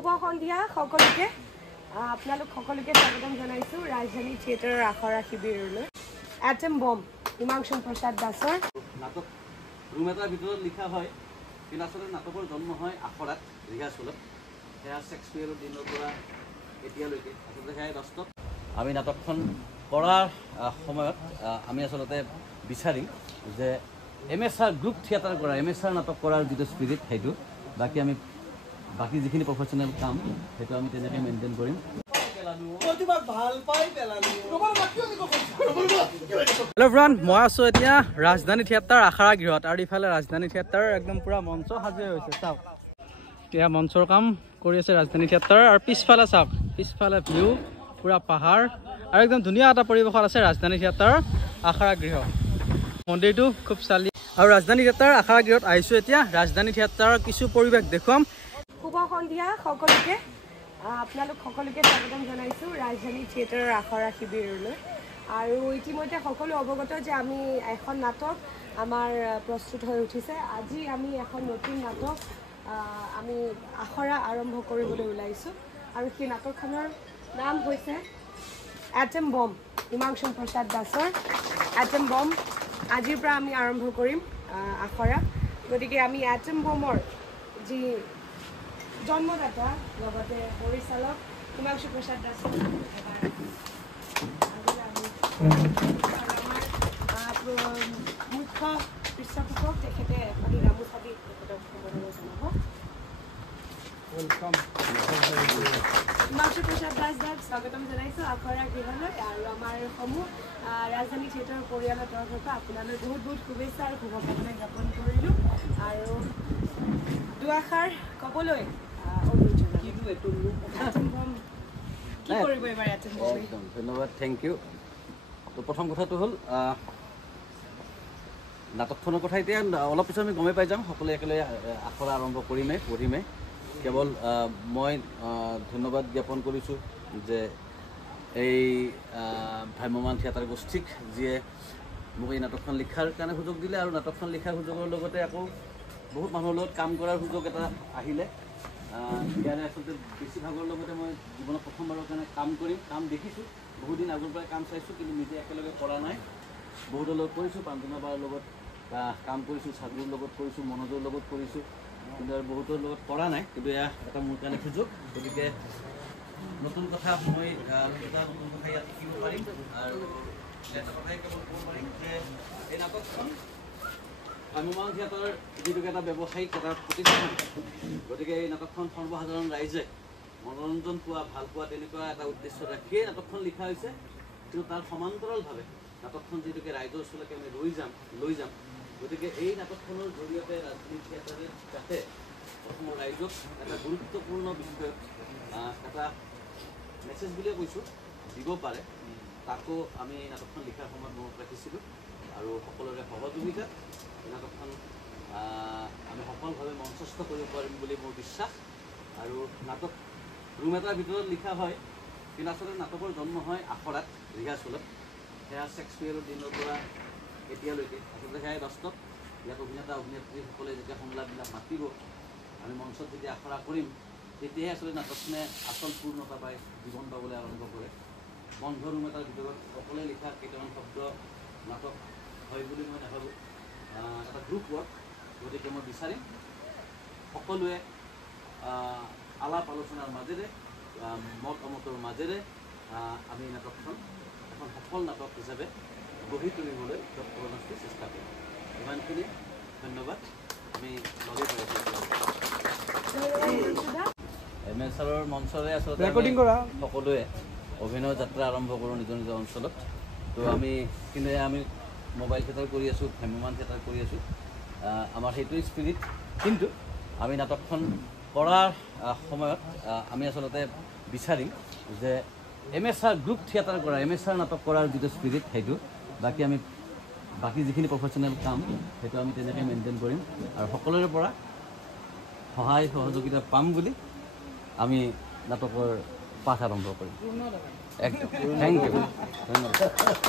শুভ সন্ধিয়া সকলোকে আপোনালোক সকলোকে স্বাগতম জনাইছো ৰাজধানী থিয়েটাৰৰ আখৰা শিবিৰলৈ এটম বম হিমাংশু প্ৰসাদ দাসৰ নাটক ৰুম এটাৰ ভিতৰত লিখা হয় কিন্তু আসলে নাটকৰ জন্ম হয় আখৰাত ৰিহাৰ্চলত সেয়া শেক্সপিয়াৰৰ দিনৰ পৰা এতিয়ালৈকে আচলতে সেয়াই বাস্তৱ আমি নাটকখন কৰাৰ সময়ত আমি আচলতে বিচাৰিম যে MSR গ্ৰুপ থিয়েটাৰ কৰা MSR নাটক কৰাৰ যিটো স্পিৰিট সেইটো বাকি যিখিনি প্ৰফেশ্যনেল কাম সেইটো আমি তেনেকৈ মেইনটেইন কৰিম হেল্ল' এভৰিৱান মই আছোঁ এতিয়া ৰাজধানী থিয়েটাৰ আখৰা গৃহত আৰু ইফালে ৰাজধানী থিয়েটাৰৰ একদম পূৰা মঞ্চ সাজু হৈছে চাওক এতিয়া মঞ্চৰ কাম কৰি আছে ৰাজধানী থিয়েটাৰ আৰু পিছফালে চাওক পিছফালে ভিউ পূৰা পাহাৰ আৰু একদম ধুনীয়া এটা পৰিৱেশত আছে ৰাজধানী থিয়েটাৰৰ আখৰা গৃহ মন্দিৰটো খুব চালি আৰু ৰাজধানী থিয়েটাৰ আখৰা গৃহত আহিছোঁ এতিয়া ৰাজধানী থিয়েটাৰৰ কিছু পৰিৱেশ দেখুৱাম শুভ সন্ধিয়া সকলোকে আপোনালোক সকলোকে স্বাগতম জনাইছো ৰাজধানী থিয়েটাৰৰ আখৰা শিবিৰলৈ আৰু ইতিমধ্যে সকলো অৱগত যে আমি এখন নাটক আমাৰ প্ৰস্তুত হৈ উঠিছে আজি আমি এখন নতুন নাটক আমি আখৰা আৰম্ভ কৰিবলৈ ওলাইছোঁ আৰু সেই নাটকখনৰ নাম হৈছে এটম বম হিমাংশু প্ৰসাদ দাসৰ এটম বম আজিৰ পৰা আমি আৰম্ভ কৰিম আখৰা গতিকে আমি এটম বমৰ যি জন্মদাতা লগতে পৰিচালক হিমাংশু প্ৰসাদ দাসৰ মুখ্য পৃষ্ঠপোষক তেখেতে এখন গামোচা দি তেখেতক সম্বোধন জনাব হিমাংশু প্ৰসাদ দাসক স্বাগতম জনাইছোঁ আখৰা গৃহলৈ আৰু আমাৰ সমূহ ৰাজধানী থিয়েটাৰৰ পৰিয়ালৰ তৰফৰ পৰা আপোনালৈ বহুত বহুত শুভেচ্ছা আৰু শুভকামনা জ্ঞাপন কৰিলোঁ আৰু দুআষাৰ ক'বলৈ ধন্যবাদ থেংক ইউ তো প্ৰথম কথাটো হ'ল নাটকখনৰ কথা এতিয়া অলপ পিছত আমি গমেই পাই যাম সকলোৱে একেলগে আখৰা আৰম্ভ কৰিমেই পঢ়িমেই কেৱল মই ধন্যবাদ জ্ঞাপন কৰিছোঁ যে এই ভ্ৰাম্যমান থিয়েটাৰ গোষ্ঠীক যিয়ে মোক এই নাটকখন লিখাৰ কাৰণে সুযোগ দিলে আৰু নাটকখন লিখাৰ সুযোগৰ লগতে আকৌ বহুত মানুহৰ লগত কাম কৰাৰ সুযোগ এটা আহিলে ইয়াৰে আচলতে বেছিভাগৰ লগতে মই জীৱনত প্ৰথমবাৰৰ কাৰণে কাম দেখিছোঁ বহুদিন আগৰ পৰাই কাম চাইছোঁ কিন্তু নিজে একেলগে কৰা নাই বহুতৰ লগত কৰিছোঁ পাঞ্জনা বাৰ লগত কাম কৰিছোঁ চাগুৰ লগত কৰিছোঁ মনোজৰ লগত কৰিছোঁ কিন্তু আৰু বহুতৰ লগত কৰা নাই কিন্তু এয়া এটা মোৰ কাৰণে সুযোগ গতিকে নতুন কথা মই এটা নতুন কথা ইয়াত শিকিব পাৰিম আৰু এটা কথাই কেৱল ক'ব পাৰিম যে এই নাটকখন ভ্ৰাম্যমান থিয়েটাৰৰ যিটো এটা ব্যৱসায়িক এটা প্ৰতিষ্ঠান গতিকে এই নাটকখন সৰ্বসাধাৰণ ৰাইজে মনোৰঞ্জন পোৱা ভাল পোৱা তেনেকুৱা এটা উদ্দেশ্য ৰাখিয়ে নাটকখন লিখা হৈছে কিন্তু তাৰ সমান্তৰালভাৱে নাটকখন যিটোকে ৰাইজৰ ওচৰলৈকে আমি লৈ যাম গতিকে এই নাটকখনৰ জৰিয়তে ৰাজধানী থিয়েটাৰে যাতে অসমৰ ৰাইজক এটা গুৰুত্বপূৰ্ণ বিষয়ত এটা মেছেজ বুলিয়ে কৈছোঁ দিব পাৰে তাকো আমি এই নাটকখন লিখাৰ সময়ত মনত ৰাখিছিলোঁ আৰু সকলোৰে সহযোগিতাত এই নাটকখন আমি সফলভাৱে মঞ্চস্থ কৰিব পাৰিম বুলি মোৰ বিশ্বাস আৰু নাটক ৰুম এটাৰ ভিতৰত লিখা হয় কিন্তু আচলতে নাটকৰ জন্ম হয় আখৰাত ৰিহাৰ্চলত সেয়া শেক্সপিয়াৰৰ দিনৰ পৰা এতিয়ালৈকে আচলতে সেয়াই বাস্তৱ ইয়াত অভিনেতা অভিনেত্ৰীসকলে যেতিয়া সংলাপবিলাক মাতিব আমি মঞ্চত যেতিয়া আখৰা কৰিম তেতিয়াহে আচলতে নাটকখনে আচল পূৰ্ণতা পায় জীৱন পাবলৈ আৰম্ভ কৰে বন্ধ ৰুম এটাৰ ভিতৰত অকলে লিখা কেইটামান শব্দ নাটক হয় বুলি মই নাভাবোঁ এটা গ্ৰুপ ৱৰ্ক গতিকে মই বিচাৰিম সকলোৱে আলাপ আলোচনাৰ মাজেৰে মত অমতৰ মাজেৰে আমি নাটকখন এখন সফল নাটক হিচাপে গঢ়ি তুলিবলৈ যৎপৰোনাস্তি চেষ্টা কৰিম ইমানখিনি ধন্যবাদ আমি লগে পাইছোঁ MSRৰ মঞ্চৰে আচলতে সকলোৱে অভিনয় যাত্ৰা আৰম্ভ কৰোঁ নিজৰ নিজৰ অঞ্চলত তো আমি মোবাইল থিয়েটাৰ কৰি আছোঁ ভ্ৰাম্যমান থিয়েটাৰ কৰি আছোঁ আমাৰ সেইটোৱেই স্পিৰিট কিন্তু আমি নাটকখন কৰাৰ সময়ত আমি আচলতে বিচাৰিম যে MSR গ্ৰুপ থিয়েটাৰ কৰা MSR নাটক কৰাৰ যিটো স্পিৰিট সেইটো বাকি যিখিনি প্ৰফেশ্যনেল কাম সেইটো আমি তেনেকৈ মেইনটেইন কৰিম আৰু সকলোৰে পৰা সহায় সহযোগিতা পাম বুলি আমি নাটকৰ পাঠ আৰম্ভ কৰিম একদম থেংক ইউ ধন্যবাদ